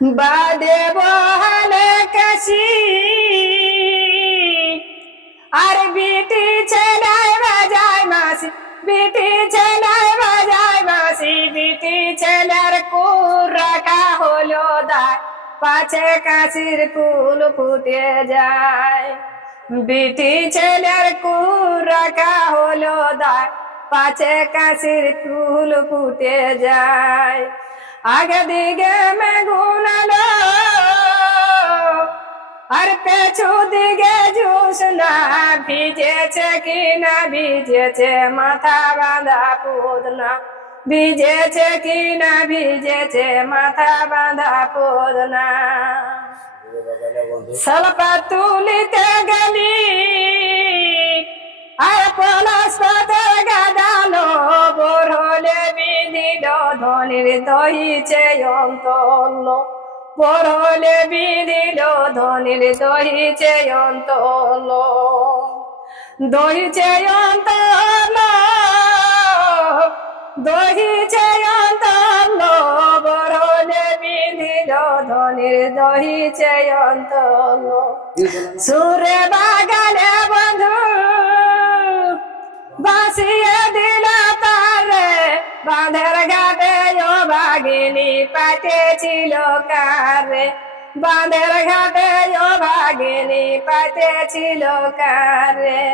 বাদে কাশি। আর বিটি ছেলাই বাজায় মাসি, বিটি ছেলাই বাজায় মাসি, বিটি ছেলের কুর রাখা হলো দায়। পাছে কাশির কুল ফুটে যায়। বিটি ছেলের কুর রাখা হলো দায়, পাছে কাশির কুল ফুটে যায়। আগে দিকে মেঘুনালো আর পেছু দিকে জুস না ভিজেছে কি না ভিজেছে মাথা বাঁধা পোদনা। ভিজেছে কি না ভিজেছে মাথা বাঁধা পোদনা। সলপা তুলিতে গেলি ধনির অন্তল বোর হলে বিধিল ধনির দহিছে অন্তল দহিছে অন্তল দহিছে অন্তল বোর হলে বিধিল ধনির দহিছে অন্তল সুরে বাগানে বন্ধু বাসিয়ে দিল তারে বাঁধের ভাগিনী পাটে ছিল কারে? বাঁধের ঘাটে ও ভাগিনী পাটে ছিল কারে?